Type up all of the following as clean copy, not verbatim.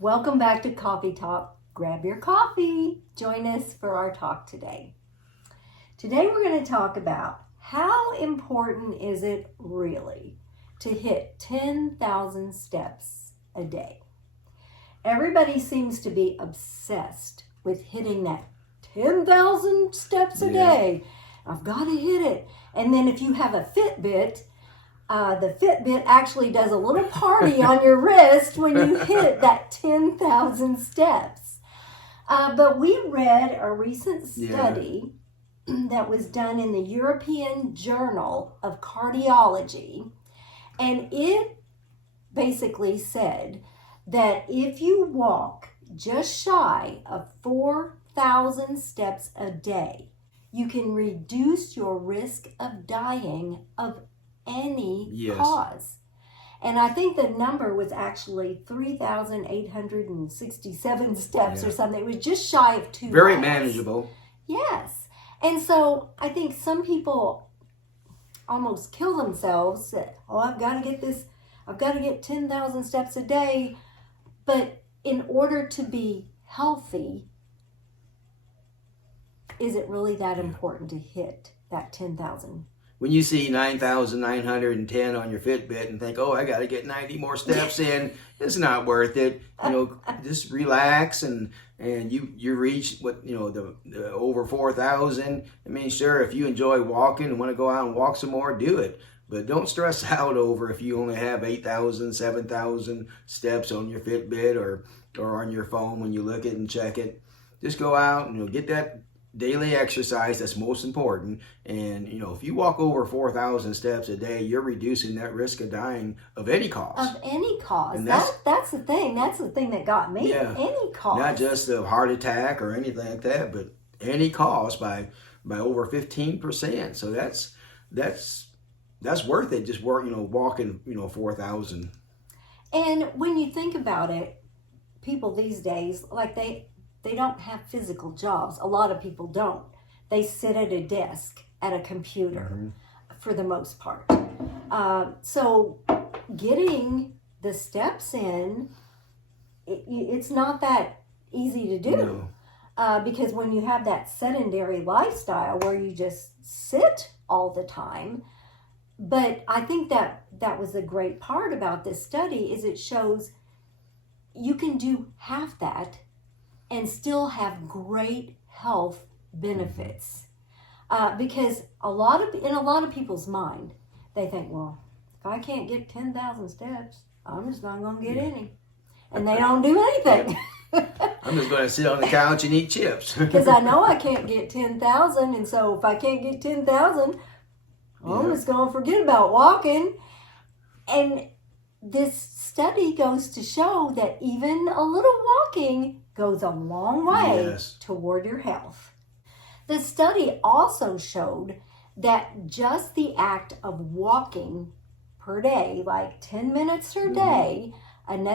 Welcome back to Coffee Talk. Grab your coffee. Join us for our talk today. Today we're going to talk about how important is it really to hit 10,000 steps a day. Everybody seems to be obsessed with hitting that 10,000 steps a day. I've got to hit it. And then if you have a Fitbit, the Fitbit actually does a little party on your wrist when you hit that 10,000 steps. But we read a recent study that was done in the European Journal of Cardiology, and it basically said that if you walk just shy of 4,000 steps a day, you can reduce your risk of dying of any cause. And I think the number was actually 3,867 steps or something. It was just shy of 2 Very miles. manageable. Yes. And so I think some people almost kill themselves that, I've got to get 10,000 steps a day. But in order to be healthy, is it really that important to hit that 10,000? When you see 9,910 on your Fitbit and think, I got to get 90 more steps in, it's not worth it. Just relax and you reach the over 4,000. I mean, sure, if you enjoy walking and want to go out and walk some more, do it. But don't stress out over if you only have 8,000, 7,000 steps on your Fitbit or on your phone when you look at and check it. Just go out and get that daily exercise. That's most important. And if you walk over 4,000 steps a day, you're reducing that risk of dying of any cause. Of any cause. And that's the thing. That's the thing that got me. Yeah. Any cause. Not just a heart attack or anything like that, but any cause by over 15%. So that's worth it. Just walking 4,000. And when you think about it, people these days, like they don't have physical jobs. A lot of people don't. They sit at a desk at a computer for the most part. So getting the steps in, it's not that easy to do. No. Because when you have that sedentary lifestyle where you just sit all the time. But I think that was a great part about this study is it shows you can do half that and still have great health benefits. Because in a lot of people's mind, they think, well, if I can't get 10,000 steps, I'm just not going to get any. And they don't do anything. I'm just going to sit on the couch and eat chips. Because I know I can't get 10,000, and so if I can't get 10,000, I'm just going to forget about walking. And this study goes to show that even a little walking goes a long way toward your health. The study also showed that just the act of walking per day, like 10 minutes per day, an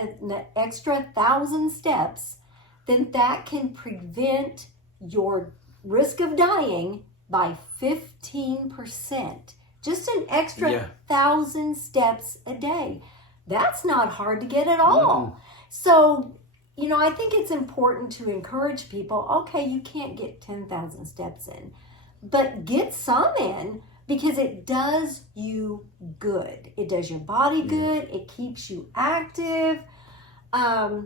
extra 1,000 steps, then that can prevent your risk of dying by 15%. Just an extra 1,000 steps a day. That's not hard to get at all. So, I think it's important to encourage people, okay, you can't get 10,000 steps in, but get some in because it does you good. It does your body good. It keeps you active. Because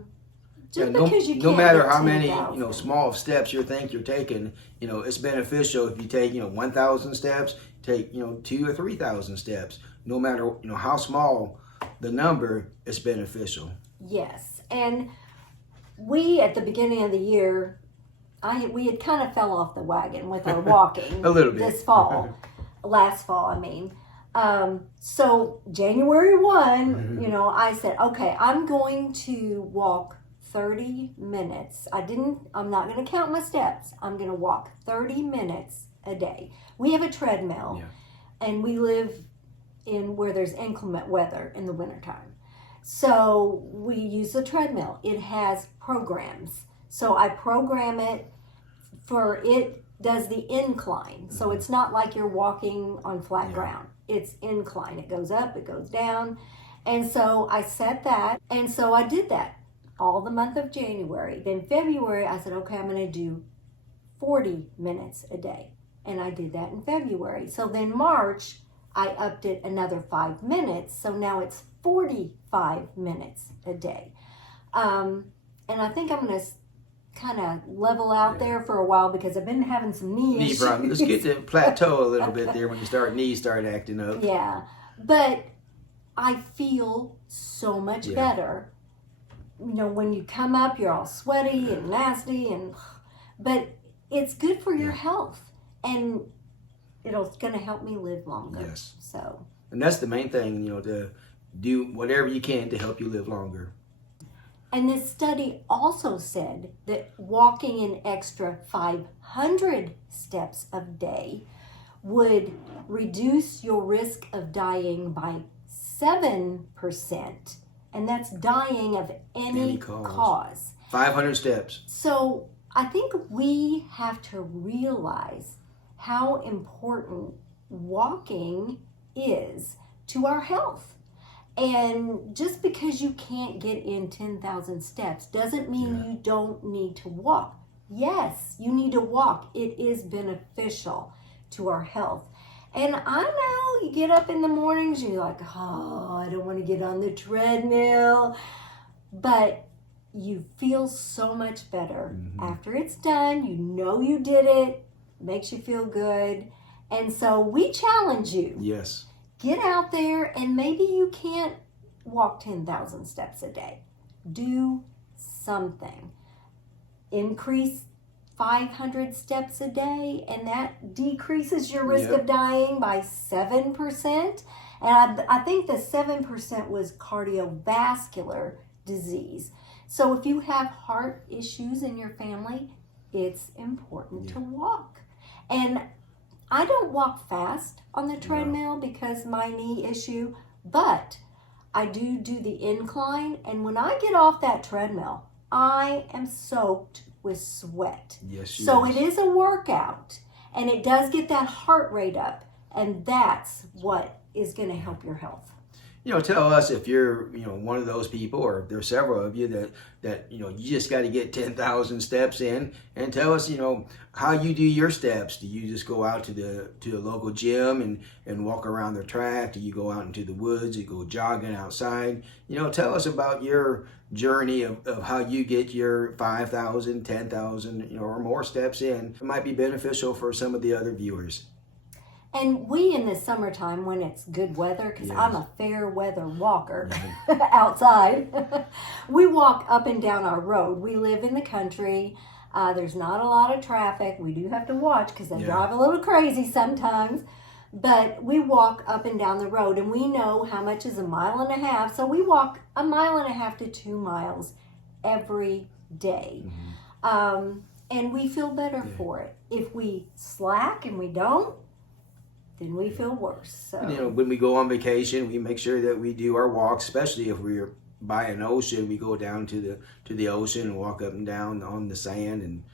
you can't no matter get how many 10,000. small steps you think you're taking, it's beneficial if you take 1,000 steps, take 2,000 or 3,000 steps. No matter how small the number, it's beneficial. Yes, and we at the beginning of the year, we had kind of fell off the wagon with our walking a little bit this fall, last fall. I mean, so January 1, I said, okay, I'm going to walk 30 minutes. I'm not going to count my steps. I'm going to walk 30 minutes a day. We have a treadmill, and we live in where there's inclement weather in the wintertime. So we use the treadmill. It has programs. So I program it it does the incline. So it's not like you're walking on flat ground. It's incline. It goes up, it goes down. And so I set that. And so I did that all the month of January. Then February, I said, okay, I'm going to do 40 minutes a day. And I did that in February. So then March, I upped it another 5 minutes. So now it's 45 minutes a day. And I think I'm going to kind of level out there for a while because I've been having some knee issues. Let's get to plateau a little bit there when knees start acting up. Yeah. But I feel so much better. You know, when you come up, you're all sweaty and nasty, but it's good for your health, and it's going to help me live longer. Yes. So. And that's the main thing, to do whatever you can to help you live longer. And this study also said that walking an extra 500 steps a day would reduce your risk of dying by 7%. And that's dying of any cause. 500 steps. So I think we have to realize how important walking is to our health. And just because you can't get in 10,000 steps doesn't mean you don't need to walk. Yes, you need to walk. It is beneficial to our health. And I know you get up in the mornings and you're like, oh, I don't want to get on the treadmill. But you feel so much better after it's done. You know you did it. Makes you feel good. And so we challenge you. Yes. Get out there, and maybe you can't walk 10,000 steps a day. Do something. Increase 500 steps a day, and that decreases your risk of dying by 7%. And I think the 7% was cardiovascular disease. So if you have heart issues in your family, it's important to walk. And I don't walk fast on the treadmill because my knee issue, but I do the incline. And when I get off that treadmill, I am soaked with sweat. Yes, so it is a workout, and it does get that heart rate up, and that's what is going to help your health. Tell us if you're, one of those people, or if there's several of you that you just got to get 10,000 steps in, and tell us, how you do your steps. Do you just go out to the local gym and walk around the track? Do you go out into the woods? You go jogging outside? Tell us about your journey of how you get your 5,000, 10,000, or more steps in. It might be beneficial for some of the other viewers. And we, in the summertime, when it's good weather, because I'm a fair weather walker outside, we walk up and down our road. We live in the country. There's not a lot of traffic. We do have to watch because they drive a little crazy sometimes. But we walk up and down the road, and we know how much is 1.5 miles. So we walk 1.5 miles to 2 miles every day. And we feel better for it. If we slack and we don't, then we feel worse. So when we go on vacation, we make sure that we do our walks, especially if we're by an ocean. We go down to the ocean and walk up and down on the sand, and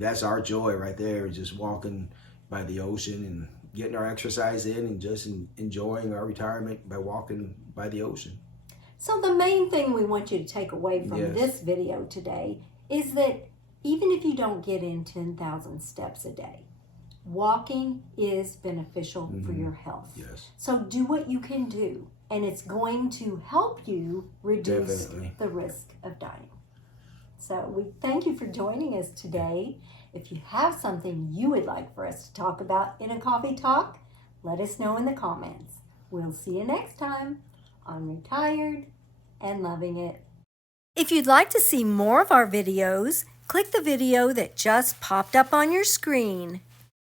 that's our joy right there, just walking by the ocean and getting our exercise in and just enjoying our retirement by walking by the ocean. So the main thing we want you to take away from this video today is that even if you don't get in 10,000 steps a day, walking is beneficial for your health. Yes. So do what you can do, and it's going to help you reduce the risk of dying. So we thank you for joining us today. If you have something you would like for us to talk about in a coffee talk, let us know in the comments. We'll see you next time on Retired and Loving It. If you'd like to see more of our videos, click the video that just popped up on your screen.